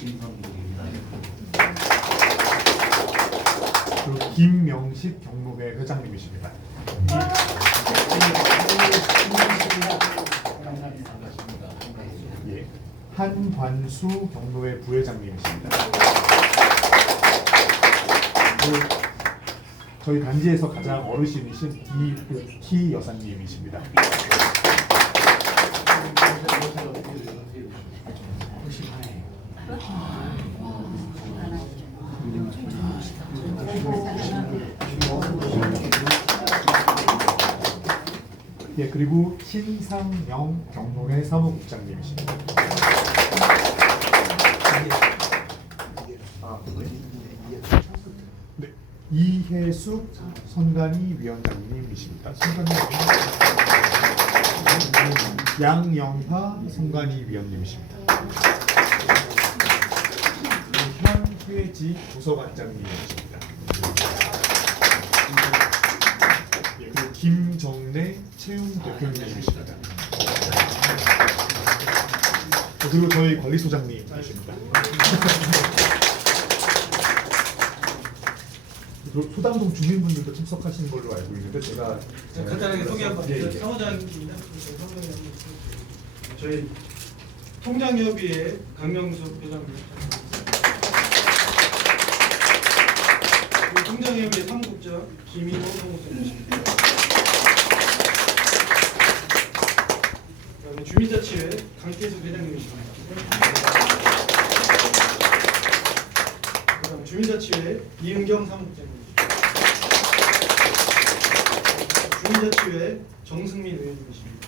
김성국입니다. 그리고 김명식 경로회 회장님이십니다. 예, 한관수 경로회 부회장님이십니다. 그리고 저희 단지에서 가장 어르신이신 이복희 여사님이십니다. 예, 그리고 신상영 경로회 사무국장님이십니다. 네, 이혜숙 선관위 위원장님이십니다. 양영하 선관위 위원님이십니다. 현회지 도서관장님이십니다. 예, 그리고 김정래 채용 대표님이십니다. 그리고 저희 관리소장님이십니다. 소담동 주민분들도 참석하시는 걸로 알고 있는데 제가 간단하게 소개하고 사무장입니다. 저희 통장협의회 강명숙 회장입니다. 통장협의회 사무국장 김인호 사무국장이십니다. 그다음에 주민자치회 강태숙 회장님이십니다. 그다음 주민자치회 이은경 사무국장입니다. 주민자치회 정승민 의원님이십니다.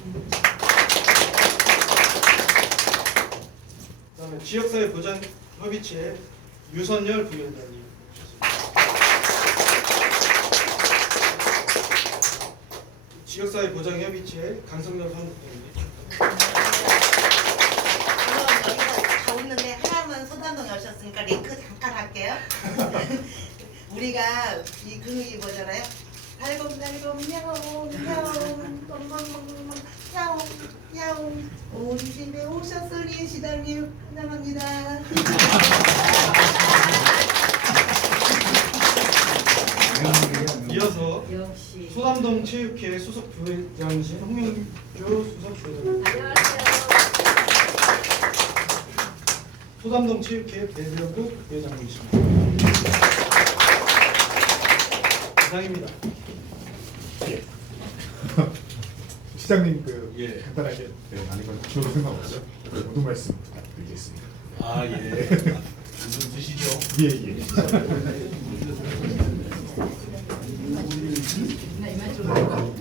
그다음에 지역사회 보장 협의체 유선열 부위원장님 오셨습니다. 지역사회 보장 협의체 강성열 사무국장님. 여기가 다 웃는데 하나만 소담동에 오셨으니까 링크 잠깐 할게요. 우리가 이 뭐잖아요. 달곰달곰 야옹 야옹 멍멍멍멍 야옹 야옹 우리 집에 오셨으니 시달님 환영합니다. 이어서 역시. 소담동 체육회 수석 부회장이신 홍명주 수석 부회장입니다. 안녕하세요. 소담동 체육회 배병국 부회장님이십니다. 이상입니다. 예. 시장님 예. 간단하게 아닌 건 주셔도 상관없죠? 모두 말씀 부탁드리겠습니다. 아 예. 무슨 뜻이죠? 예.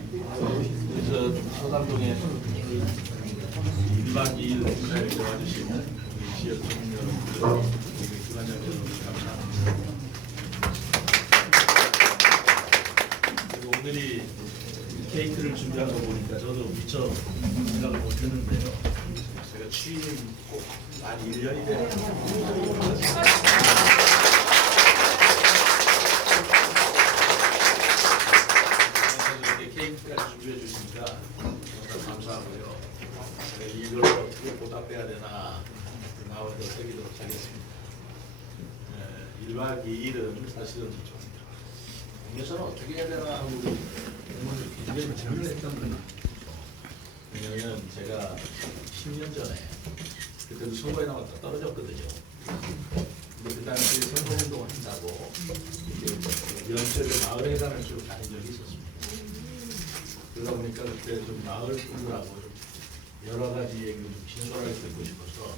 그래서 서담동에 1박 2일 행사에 도와주신 지역 주민 여러분들, 기관장 여러분 감사합니다. 그리고 오늘이 케이크를 준비한 거 보니까 저도 미처 생각을 못했는데요. 제가 취임이 꼭 만 1년이 돼요. 이렇게 케이크까지 준비해 주시니까 정말 감사하고요. 이걸 어떻게 보답해야 되나 마음을 더 새기도록 하겠습니다. 1박 2일은 사실은 좀 공개서는 어떻게 해야 되나 하고 굉장히 고민을 했던 거예요. 왜냐면 제가 10년 전에 그때도 선거에 나왔다 떨어졌거든요. 근데 그 당시에 선거운동을 한다고 연초에 마을회관을 쭉 다닌 적이 있었습니다. 그러다 보니까 그때 좀 마을 분들하고 좀 여러 가지 얘기를 좀 진솔하게 듣고 싶어서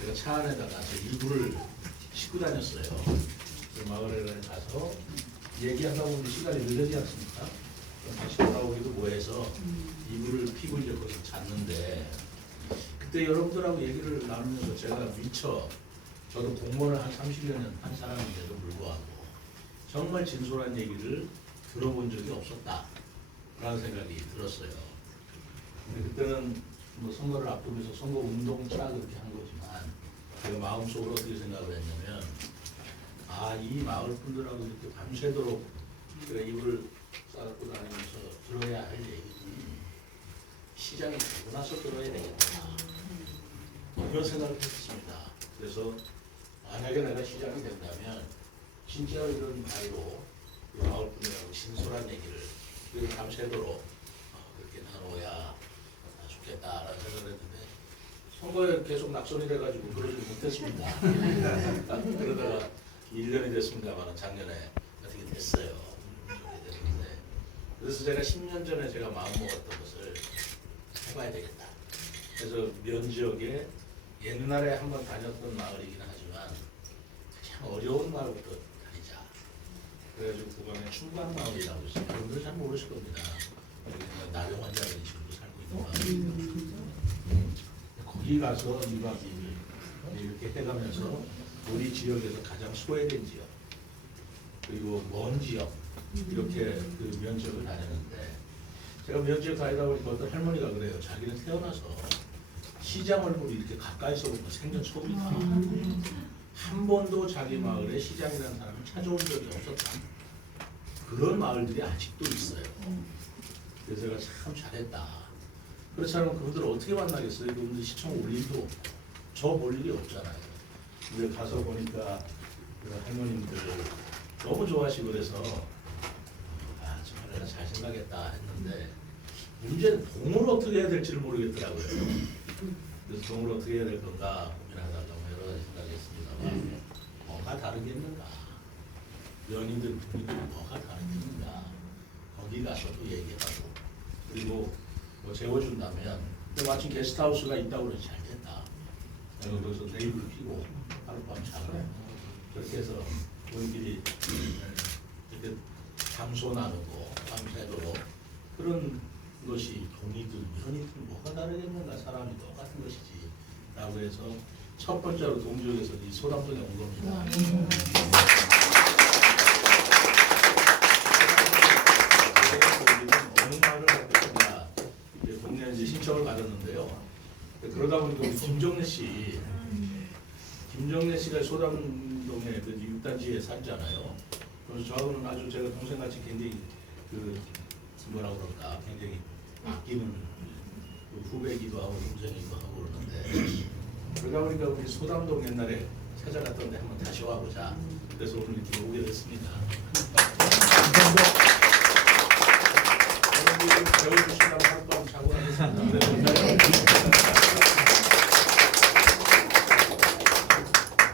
제가 차 안에다 가서 일부를 싣고 다녔어요. 그 마을회관에 가서 얘기하다 보면 시간이 늘려지지 않습니까? 다시 돌아오기도 뭐해서 이불을 피고 이제 거기서 잤는데 그때 여러분들하고 얘기를 나누면서 제가 미처 저도 공무원을 한 30여 년 한 사람인데도 불구하고 정말 진솔한 얘기를 들어본 적이 없었다라는 생각이 들었어요. 근데 그때는 뭐 선거를 앞두면서 선거 운동이라 그렇게 한 거지만 제가 마음속으로 어떻게 생각을 했냐면 이 마을 분들하고 이렇게 밤새도록 제가 이불을 싸갖고 다니면서 들어야 할 얘기지 시장이 되고 나서 들어야 되겠다 그런 생각을 했습니다. 그래서 만약에 내가 시장이 된다면 진짜 이런 말로 마을 분들하고 진솔한 얘기를 그리고 밤새도록 그렇게 나눠야 좋겠다라는 생각을 했는데 선거에 계속 낙선이 돼가지고 그러지 못했습니다. 그러다가 1년이 됐습니다만 작년에 어떻게 됐어요. 그렇게 됐는데 그래서 제가 10년 전에 제가 마음먹었던 것을 해봐야 되겠다. 그래서 면 지역에 옛날에 한번 다녔던 마을이긴 하지만 참 어려운 마을부터 다니자. 그래가지고 그번에 충북 마을이라고 있어요. 여러분들 잘 모르실 겁니다. 여기 나병 환자들이 지금도 살고 있는 마을이에요. 거기 가서 2박 2일 이렇게 해가면서 우리 지역에서 가장 소외된 지역 그리고 먼 지역 이렇게 그 면지역을 다녔는데 제가 면지역 다니다 보니까 어떤 할머니가 그래요. 자기는 태어나서 시장 얼굴이 이렇게 가까이서 보고 생전 처음이다. 한 번도 자기 마을에 시장이라는 사람을 찾아온 적이 없었다. 그런 마을들이 아직도 있어요. 그래서 제가 참 잘했다. 그렇지 않으면 그분들을 어떻게 만나겠어요? 그분들 시청 올 일도 없고 저 볼 일이 없잖아요. 근데 가서 보니까 그 할머님들 너무 좋아하시고 그래서 아 정말 내가 잘 생각했다 했는데 문제는 돈을 어떻게 해야 될지를 모르겠더라고요. 그래서 돈을 어떻게 해야 될 건가 고민하다가 여러 가지 생각했습니다만 뭐가 다르겠는가? 연인들 분위기 뭐가 다르겠는가? 거기 가서도 얘기하고 그리고 뭐 재워준다면 근데 마침 게스트하우스가 있다고 그러지 잘 됐다. 내가 거기서 테이블 피고 하룻밤 자고 그렇게 해서 우리끼리 이렇게 담소 나누고 밤새도록 그런 것이 돈이든 연이든 뭐가 다르겠는가 사람이 똑같은 것이지 라고 해서 첫 번째로 동지역에서 이 소담동에 온 겁니다. 어느 마을을 가겠습니다. 동네에 이제 신청을 받았는데요. 그러다 보니까 우리 김정래 씨가 소담동에 그 6단지에 살잖아요. 그래서 저하고는 아주 제가 동생같이 굉장히 그 뭐라 그럴까 굉장히 아끼는 그 후배이기도 하고 동생이기도 하고 그러는데 그러다 보니까 우리 소담동 옛날에 찾아갔던 데 한번 다시 와보자. 그래서 오늘 이렇게 오게 됐습니다. 여러분들이 배워주시라고 하룻밤 자고 가겠습니다.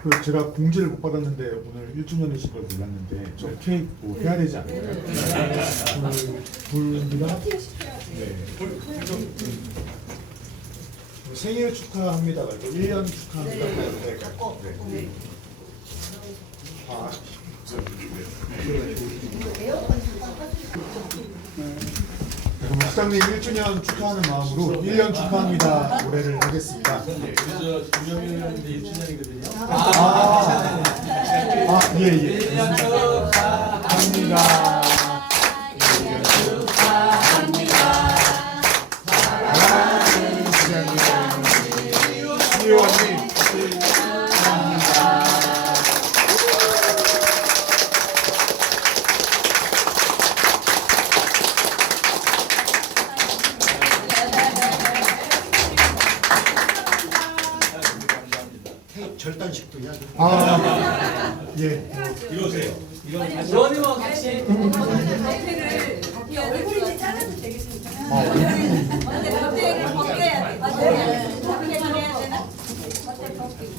그 제가 공지를 못 받았는데 오늘 1주년이신 걸 몰랐는데 저 케이크 뭐 해야 되지 않나요? 불이랑 네. 생일 축하합니다 말고 1년 축하합니다. 네. 그럼 시장님 1주년 축하하는 마음으로 1년 축하합니다 노래를 하겠습니다. 그래서 김정일인데 1주년이거든요. 예. 1년 축하합니다. 1년 축하합니다. 사랑하는 시장님, 시원님 축하합니다. 절단식도 해야 돼. 예. 이러세요. 의원님과 같이 얼굴이 잘라도 되겠습니까? 근데 겉에를 벗겨야 돼. 벗겨를 해야 되나? 겉에 벗기고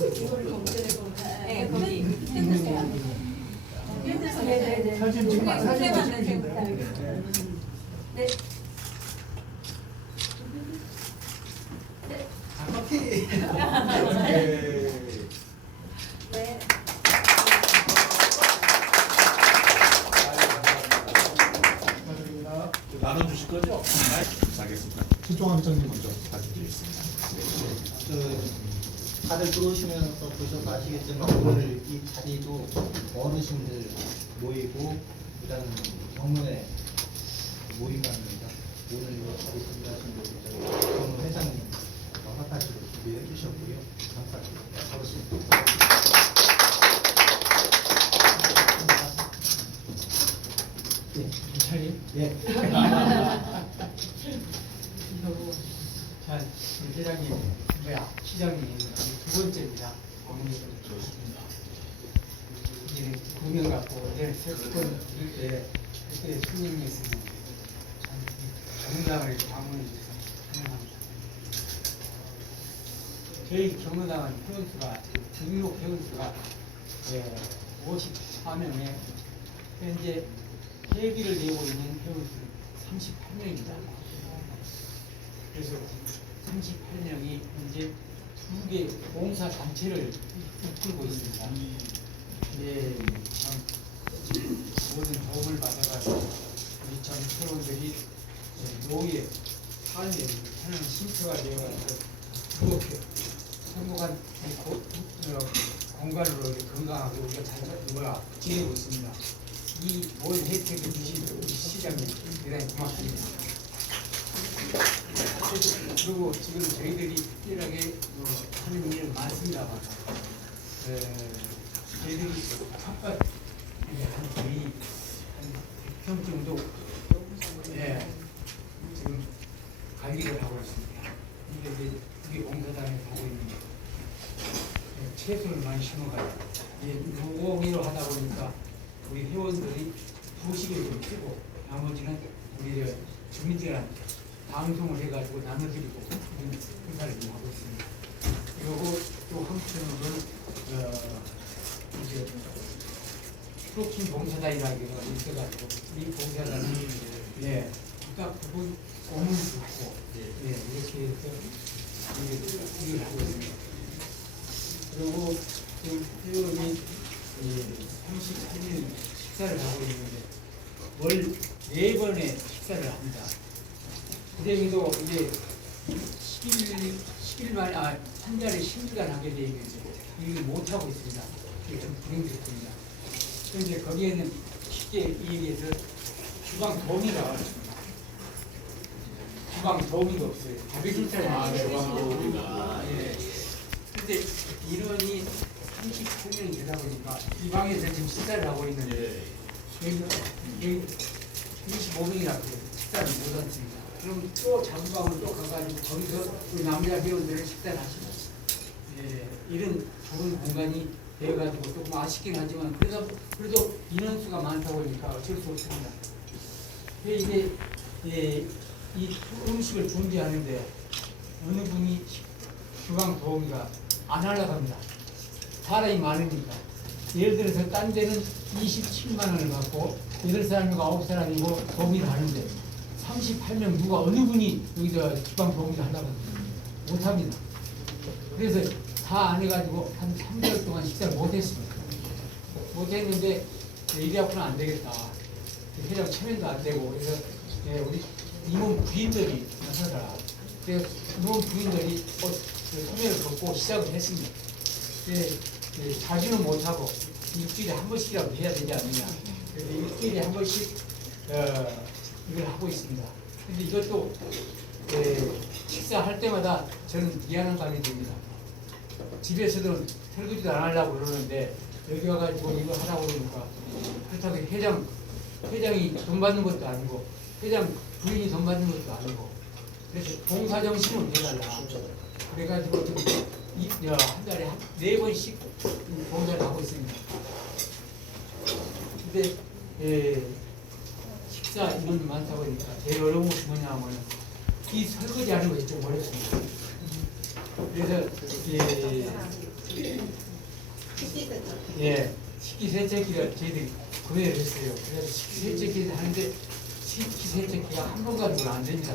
네, 거기 흔드세요. 흔드세요. 사진 찍으면 사진 만드세요. 네. 네. 나눠주실 거죠? 알겠습니다. 신종환 회장님 먼저 부탁드리겠습니다. 다들 들어오시면서 보셔서 아시겠지만 오늘 이 자리도 어르신들 모이고 그다음 경문회 모임입니다. 오늘 이 자리 준비하신 분들 경문 회장님 허락하시고 준비해 주셨고요. 감사드립니다. 어르신들. 예, 차림? 예. 자, 우리 회장님, 뭐야, 시장님 두 번째입니다. 좋습니다. 이렇게 구명 갖고 내일 세권 드릴 때 그때 손님이었으면 참 경로당을 이렇게 방문해 주셔서 환영합니다. 저희 경로당은 회원수가 등록 회원수가 54명에 현재 회비를 내고 있는 회원수는 38명입니다. 그래서 38명이 현재 2개 봉사 단체를 이끌고 있습니다. 네, 참 모든 도움을 받아가지고 우리 전 회원들이 노예 삶에 하는 쉼터가 되어가지고 그렇게 행복한 공간으로 건강하게 우리가 잘 지내고 있습니다. 이 모든 혜택을 주신 우리 시장님 대단히 고맙습니다. 그리고 지금 저희들이 특별하게 하는 일은 많습니다만 저희들이 텃밭 한 거의 한 100평 정도 지금 관리를 하고 있습니다. 이게 이제 우리 공사장에서 하고 있는 채소를 많이 심어가지고 무공으로 하다 보니까 우리 회원들이 2식을 좀 피고 나머지는 우리 주민들한테 방송을 해가지고 나눠드리고 이런 행사를 하고 있습니다. 그리고 또 한편으로는 이제 프로킨 봉사단이라는 게 있어가지고 이 봉사단이 딱 그분 오문 듣고 이렇게 해서 일을 하고 있습니다. 그리고 지금 회원이 33일 식사를 하고 있는데 월 4번의 식사를 합니다. 그대도 이제 10일 만에 한 달에 10일간 하게 되어 있는데 이걸 못 하고 있습니다. 이게 좀 불행스럽습니다. 그런데 거기에는 쉽게 얘기해서 주방 도우미가 없습니다. 주방 도우미가 없어요. 밥해줄 사람이 주방 도우미가. 근데 인원이 38명이 되다 보니까 이 방에서 지금 식사를 하고 있는데 여기 25명이라고 식사를 못 앉습니다. 그럼 또 작은 방으로 또 가가지고 거기서 우리 남자 회원들은 식사를 하시고 이런 좋은 공간이 되어가지고 조금 아쉽긴 하지만 그래도 인원수가 많다 보니까 어쩔 수 없습니다. 이게 이 음식을 준비하는데 어느 분이 주방 도우미가 안 하려고 합니다. 사람이 많으니까. 예를 들어서 딴 데는 27만 원을 받고 8사람이고 9사람이고 도우미를 하는데 38명 누가 어느 분이 여기서 주방 도우미를 하려고 못합니다. 그래서 다 안 해가지고 한 3개월 동안 식사를 못했습니다. 못했는데 이래갖고는 안 되겠다. 회장 체면도 안 되고 그래서 우리 임원 부인들이 나서더라. 그래서 임원 부인들이 소매를 걷고 시작을 했습니다. 자주는 못하고 일주일에 한 번씩이라도 해야 되지 않느냐. 그래서 일주일에 한 번씩 이걸 하고 있습니다. 근데 이것도 식사할 때마다 저는 미안한 감이 듭니다. 집에서도 설거지도 안 하려고 그러는데 여기 와가지고 이거 하라고 그러니까 그렇다고 회장이 돈 받는 것도 아니고 회장 부인이 돈 받는 것도 아니고 그래서 봉사정신을 해달라. 그래가지고 지금 한 달에 4번씩 봉사를 하고 있습니다. 근데 식사 인원이 많다 보니까 제일 어려운 것이 뭐냐면 이 설거지 하는 것이 좀 어렵습니다. 그래서 식기세척기를 저희들이 구매를 했어요. 그래서 식기세척기를 하는데 식기세척기가 한 번 가지고는 안 됩니다.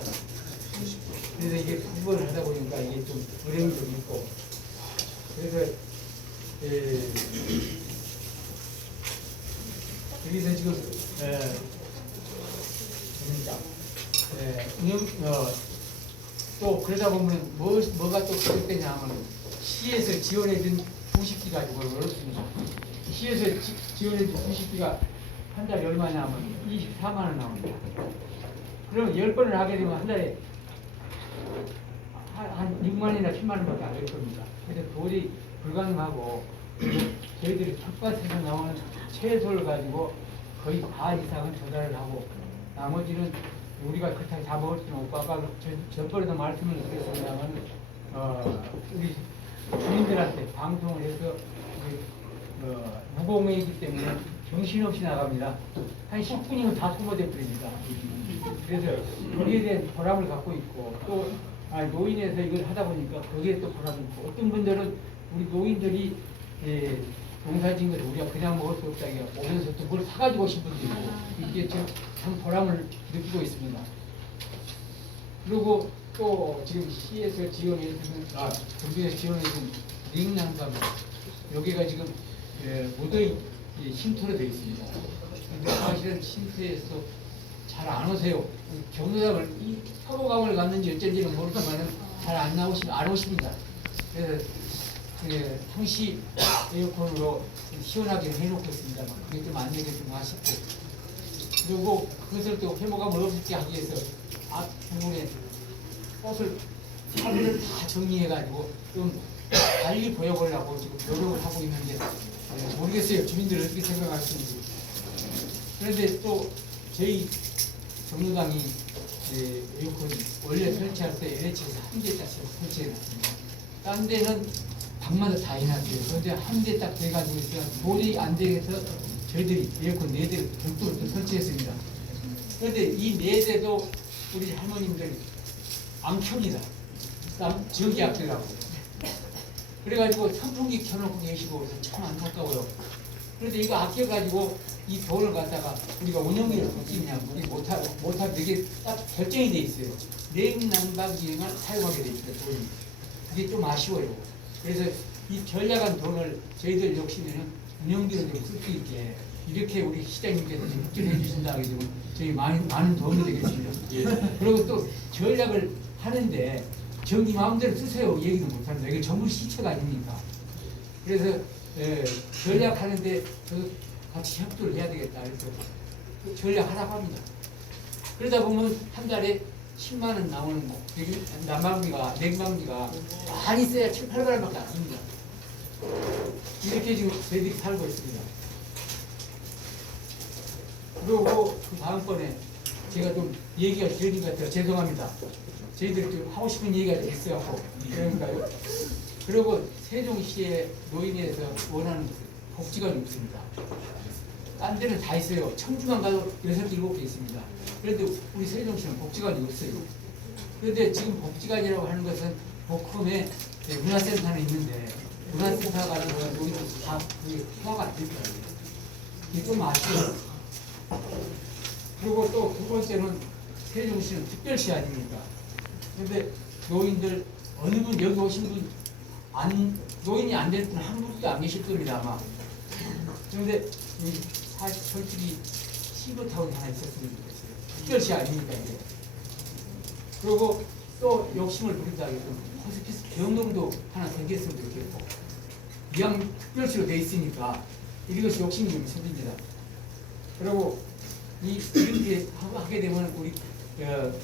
그래서 이게 한 번을 하다 보니까 이게 좀 어려움이 좀 있고 그래서 여기서 지금 또 그러다 보면 뭐가 또 부족되냐 하면 시에서 지원해준 부식비 가지고 어렵습니다. 시에서 지원해준 부식비가 한 달에 얼마냐 하면 24만 원 나옵니다. 그럼 10번을 하게 되면 한 달에 한 6만 원이나 7만 원밖에 안 될 겁니다. 그래서 도저히 불가능하고 저희들이 텃밭에서 나오는 채소를 가지고 거의 반 이상은 조달을 하고 나머지는 우리가 그렇게 다 먹을 수는 없고 아까 전번에도 말씀을 드렸습니다만 우리 주민들한테 방송을 해서 무공이기 때문에 정신없이 나갑니다. 한 10분이면 다 소모돼 버립니다. 그래서 거기에 대한 보람을 갖고 있고 또 노인에서 이걸 하다 보니까 거기에 또 보람이 있고 어떤 분들은 우리 노인들이 농사진 것을 우리가 그냥 먹을 수 없다기에 오면서 또 뭘 사가지고 오신 분도 있고 이게 참 보람을 느끼고 있습니다. 그리고 또 지금 시에서 지원해주는 정부에서 지원해주는 링난감 여기가 지금 무더위 쉼터로 되어 있습니다. 근데 사실은 쉼터에서 잘 안 오세요. 경로당을 이 사고감을 갔는지 어쩐지는 모르지만 잘 안 오십니다. 그래서 항시 에어컨으로 시원하게 해놓고 있습니다만 그게 좀 안 되게 좀 아쉽고 그리고 그것을 또 회모감을 없게 하기 위해서 앞 부분에 꽃을 사물을 다 정리해가지고 좀 달리 보여보려고 지금 노력을 하고 있는데 모르겠어요. 주민들은 어떻게 생각하시는지. 그런데 또 저희 정로당이 에어컨이 원래 설치할 때 LH에서 한 개짜리 설치해놨습니다. 딴 데는 방마다 다 해놨어요. 그런데 한 대 딱 돼가지고 있어요. 도저히 안 돼서 저희들이 에어컨 4대를 별도로 설치했습니다. 그런데 이 4대도 우리 할머님들이 안 켭니다. 저기 앞더라고. 그래가지고 선풍기 켜놓고 계시고 참 안타까워요. 그런데 이거 아껴가지고 이 돈을 갖다가 우리가 운영비를 붙이냐 우리 못하고 이게 딱 결정이 돼 있어요. 냉난방기능을 사용하게 돼 있어요. 돈이. 이게 좀 아쉬워요. 그래서 이 전략한 돈을 저희들 역시는 운영비로 좀 쓸 수 있게 이렇게 우리 시장님께서 좀 협조해 주신다고 해서 저희 많은 도움이 되겠습니다. 예. 그리고 또 전략을 하는데 전기 마음대로 쓰세요 얘기도 못합니다. 이게 전부 시체가 아닙니까? 그래서 전략하는데 같이 협조를 해야 되겠다. 그래서 전략하라고 합니다. 그러다 보면 한 달에 10만 원 나오는 거. 여기 난방비가 냉방비가 많이 써야 7, 8만원밖에 안 씁니다. 이렇게 지금 저희들이 살고 있습니다. 그리고 그 다음번에 제가 좀 얘기가 길어진 것 같아요. 죄송합니다. 저희들이 좀 하고 싶은 얘기가 있어요. 그러니까요. 그리고 세종시의 노인에서 원하는 복지관이 없습니다. 딴 데는 다 있어요. 청주만 가도 6, 7개 있습니다. 그런데 우리 세종시는 복지관이 없어요. 그런데 지금 복지관이라고 하는 것은 복음에 문화센터는 있는데 문화센터 가는 거는 우리도 다 소화가 안 됩니다. 이게 좀 아쉬워요. 그리고 또 두 번째는 세종시는 특별시 아닙니까? 그런데 노인들 어느 분 여기 오신 분 노인이 안 될 분은 한 분도 안 계실 겁니다 아마. 그런데 사실 솔직히 시버타운이 하나 있었으면 좋겠어요. 특별시 아닙니까 이게. 그리고 또 욕심을 부린다 해도 호스피스 병동도 하나 생겼으면 좋겠고 이왕 특별시로 돼 있으니까 이것이 욕심이 좀 생깁니다. 그리고 이렇게 하게 되면 우리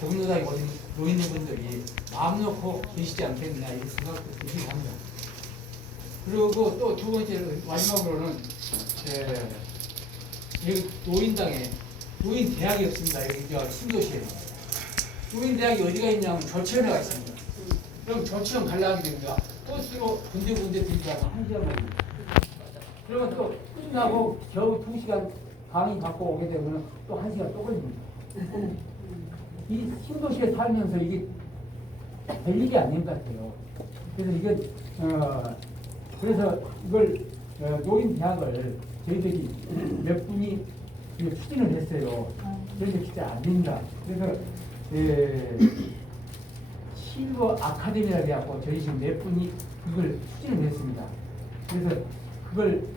경로당에 오신 노인분들이 마음 놓고 계시지 않겠느냐 이런 생각도 들기도 합니다. 그리고 또 두 번째로 마지막으로는 여기 노인당에 노인 대학이 없습니다. 여기 신도시에 노인 대학이 어디가 있냐면 조치원에가 있습니다. 그럼 조치원 가려고 하게 됩니다. 버스로 군데군데 들어가서 1시간 걸립니다. 그러면 또 끝나고 겨우 2시간 강의 받고 오게 되면 또 1시간 또 걸립니다. 이 신도시에 살면서 이게 될 일이 아닌 것 같아요. 그래서 그래서 이걸 노인 대학을 저희들이 몇 분이 추진을 했어요. 그런데 진짜 안 됩니다. 그래서 실버 아카데미라고 해갖고 저희 지금 몇 분이 이걸 추진을 했습니다. 그래서 그걸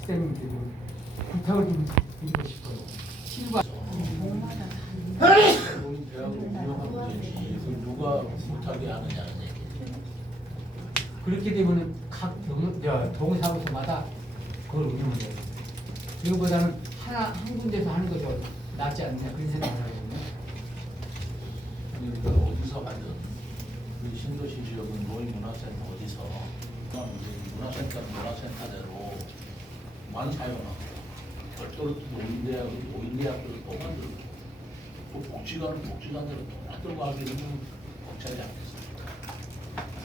시장님께 좀 부탁을 좀 드리고 싶어요. 실버 노인 대학을 운영하는 거지. 그걸 누가 못하게 하느냐는 얘기죠. 그렇게 되면 각 동사무소마다 그걸 운영을 해요. 이거보다는 한 군데서 하는 것이 낫지 않느냐 그런 생각을 하거든요. 그러니까 어디서 하든 우리 신도시 지역은 노인문화센터 어디서 문화센터대로 많이 사용하고 별도로 노인대학을 또 만들고 또 복지관은 복지관대로 또 만들고 하게 되면 벅차지 않겠습니까?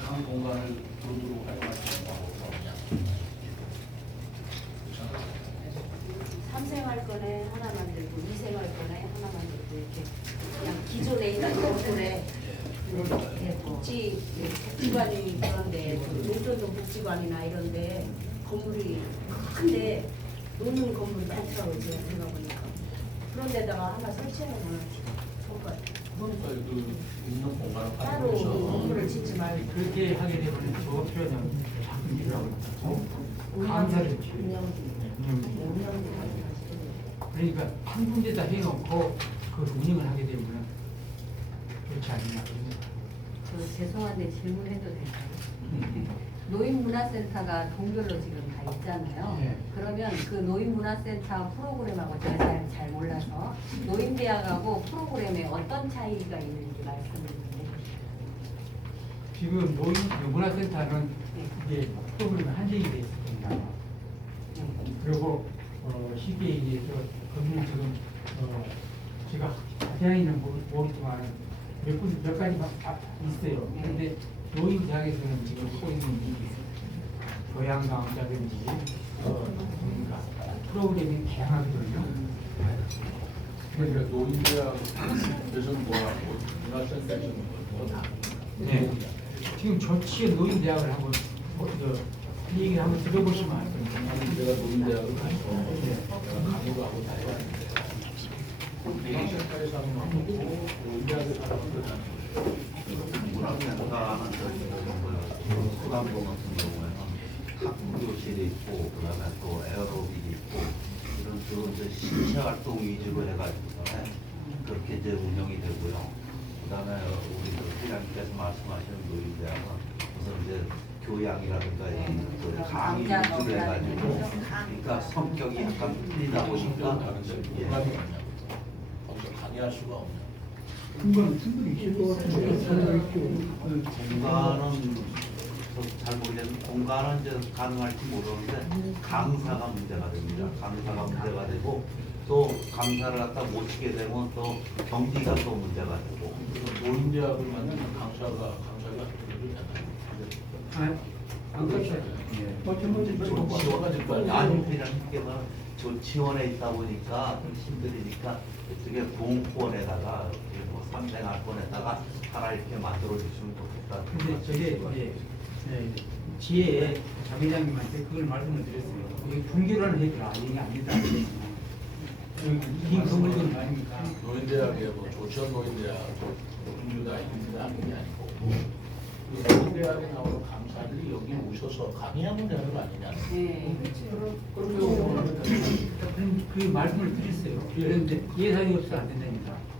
한 공간을 두루두루 활용할 수 있는 방법은 없냐. 대학이나 이런데 건물이 큰데 노는 건물이 많더라고요. 제가 들어가보니까. 그런 데다가 하나 설치하는 건 좋을 것 같아요. 그러니까 그 있는 공간을 따로 활용해서 건물을 짓지 말고. 그렇게 하게 되면 저 표현은 자꾸 일어나고 감사를 필요해요. 그러니까 한 군데다 해놓고 그 운영을 하게 되면 좋지 않냐. 저 죄송한데 질문해도 될까요? 노인문화센터가 동별로 지금 다 있잖아요. 네. 그러면 그 노인문화센터 프로그램하고 제가 잘 몰라서 노인대학하고 프로그램에 어떤 차이가 있는지 말씀을 좀 해주세요. 지금 노인 그 문화센터는 네. 이제 프로그램이 한정이 돼 있습니다. 그리고 쉽게 얘기해서 거기는 지금 제가 자세히는 모르지만 몇 가지가 있어요. 그런데 노인 대학에서는 지금 하고 있는 이 교양 강좌든지 그러니까 프로그램이 다양하거든요. 그러니까 노인대학에서는 뭐하고 문화센터에서는 뭐다. 네. 지금 조치의 노인 대학을 한번 이 얘기를 한번 들어보시면 알 겁니다. 아니 제가 노인대학을 가서 내가 강의를 하고 다 해봤는데 문화센터에서 하는 거고 노인대학에서 하는 거잖아요. 문화센터는 수강동 같은 경우에는 학부교실이 있고 그다음에 또 에어로빅이 있고 이런 주로 이제 신체 활동 위주로 해가지고 그렇게 이제 운영이 되고요. 그다음에 우리 회장님께서 말씀하시는 노인대학은 우선 이제 교양이라든가 이런 그 강의 위주로 해가지고 그러니까 성격이 약간 틀리다 보니까 다른데 예. 공간이 없냐고. 거기서 강의할 수가 없냐고. 공간 충분히 있을 것 같은데 공간은 잘 모르겠는데 공간은 이제 가능할지 모르는데 강사가 문제가 됩니다. 강사가 문제가 되고 또 강사를 갖다 못 치게 되면 또 경비가 또 문제가 되고 노인대학을 만나면 강사가 그래도 되나요? 안 그렇죠. 조치원까지 빨리 아니 그냥 쉽게 말하면 조치원에 있다 보니까 좀 힘들으니까 이쪽에 공무원에다가 뭐 삼생활권에다가 하나 이렇게 만들어 주시면 좋겠다. 근데 저게 지혜에 장 회장님한테 그걸 말씀을 드렸어요. 이게 분교라는 얘기를 아니 아니다. 긴 건물들은 아니니까. 노인대학에 뭐 조치원 노인대학, 공주다 있는데 아닌 게 아니고 그 노인대학에 나오는 강사들이 여기 오셔서 강의하면 되는 거 아니냐? 네. 그 말씀을 드렸어요. 그런데 예산이 없어 안 된다니까.